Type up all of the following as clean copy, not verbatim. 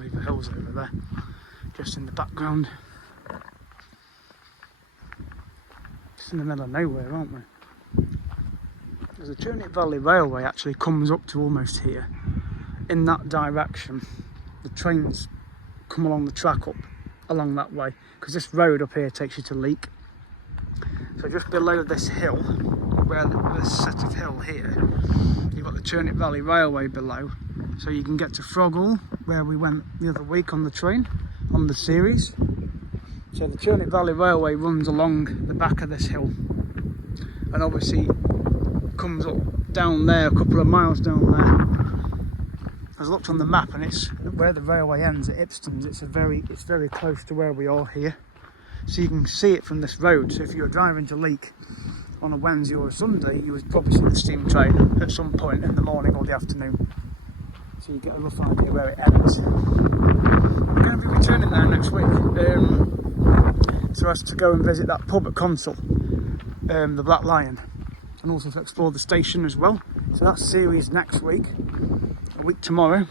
Weaver Hills over there, just in the background. Just in the middle of nowhere, aren't we? Because the Turnip Valley Railway actually comes up to almost here. In that direction, the trains come along the track up along that way, because this road up here takes you to Leek. So just below this hill, where this set of hill here, you've got the Turnip Valley Railway below, so you can get to Frogall, where we went the other week on the train, on the series. So the Turnip Valley Railway runs along the back of this hill, and obviously comes up down there, a couple of miles down there. I looked on the map, and it's where the railway ends at Ipstons. It's very close to where we are here, so you can see it from this road. So if you were driving to Leek on a Wednesday or a Sunday, you would probably see the steam train at some point in the morning or the afternoon, so you get a rough idea where it ends. We're going to be returning there next week, so as to go and visit that pub at Consell, the Black Lion, and also to explore the station as well. So that's series next week. A week tomorrow,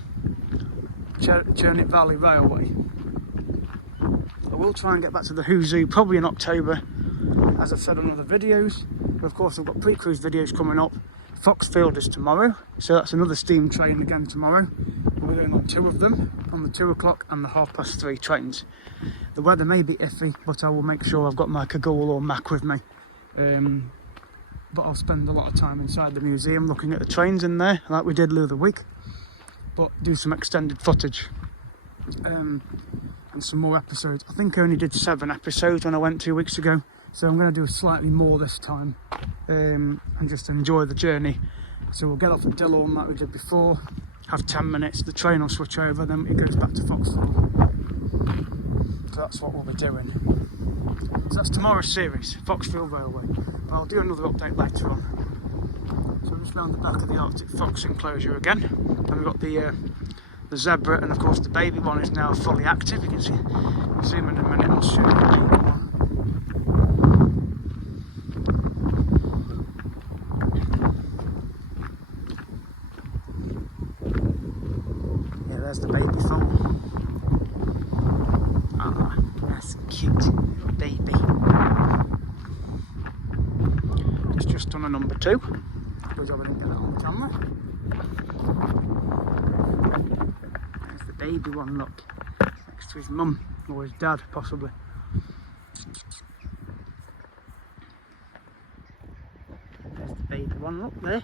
Turnip Valley Railway. I will try and get back to the Who Zoo probably in October, as I've said on other videos. But of course I've got pre-cruise videos coming up. Foxfield is tomorrow, so that's another steam train again tomorrow. We're going on 2 of them, on the 2 o'clock and the 3:30 trains. The weather may be iffy, but I will make sure I've got my Kaggle or Mac with me. But I'll spend a lot of time inside the museum looking at the trains in there, like we did the other week. But do some extended footage and some more episodes. I think I only did 7 episodes when I went 2 weeks ago, so I'm going to do slightly more this time, and just enjoy the journey. So we'll get off at Dillorme like we did before, have 10 minutes, the train will switch over, then it goes back to Foxfield. So that's what we'll be doing. So that's tomorrow's series, Foxfield Railway. But I'll do another update later on. So I'm just round the back of the Arctic Fox enclosure again, and we've got the zebra, and of course the baby one is now fully active. You can see, zoom in a minute, I'll show you the baby one. Yeah, there's the baby foal. Ah, that's cute little baby. Just on a number 2. Because I didn't get that on camera. There's the baby one, look. Next to his mum, or his dad, possibly. There's the baby one, look there.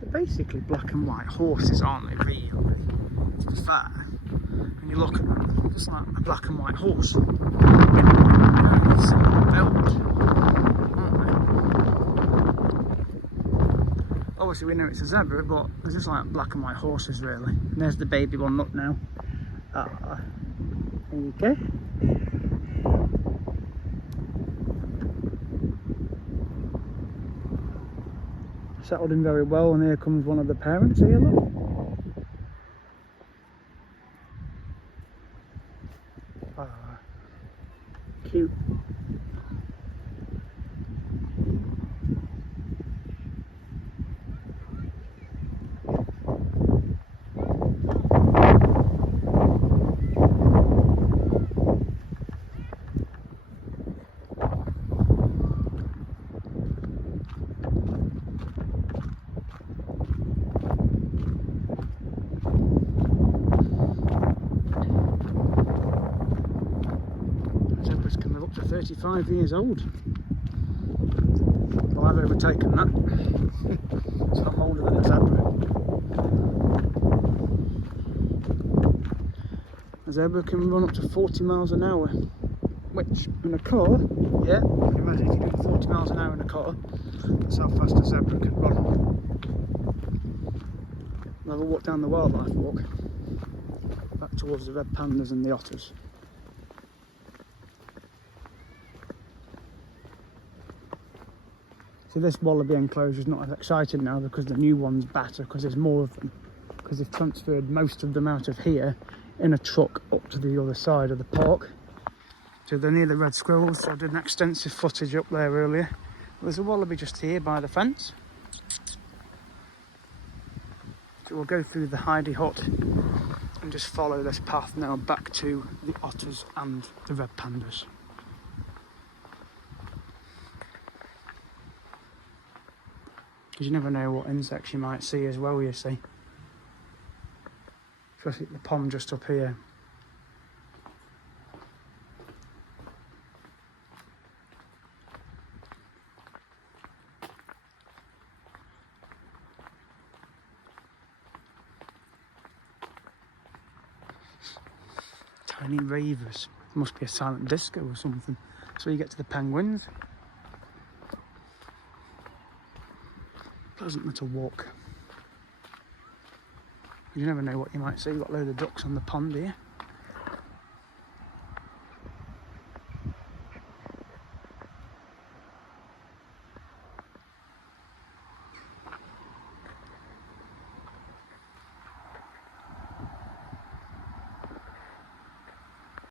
They're basically black and white horses, aren't they, really? To be fair, when you look at them, just like a black and white horse. Very similar build, aren't they? Obviously we know it's a zebra, but they're just like black and white horses, really. And there's the baby one, look now. There you go. Settled in very well, and here comes one of the parents here, look. Cute. Zebras can live up to 35 years old. Well, I've overtaken that. So I'm older than a zebra. A zebra can run up to 40 miles an hour. Which, in a car, yeah, you can imagine if you're doing 40 miles an hour in a car, that's how fast a zebra can run. I'll have a walk down the wildlife walk, back towards the red pandas and the otters. So this wallaby enclosure is not as exciting now because the new one's better, because there's more of them. Because they've transferred most of them out of here in a truck up to the other side of the park, So they're near the red squirrels, so I did an extensive footage up there earlier. There's a wallaby just here by the fence. So we'll go through the hidey hut and just follow this path now back to the otters and the red pandas. Because you never know what insects you might see as well, you see. Especially at the pond just up here. Tiny ravers. Must be a silent disco or something. So you get to the penguins. Pleasant little walk. You never know what you might see. You've got a load of ducks on the pond here.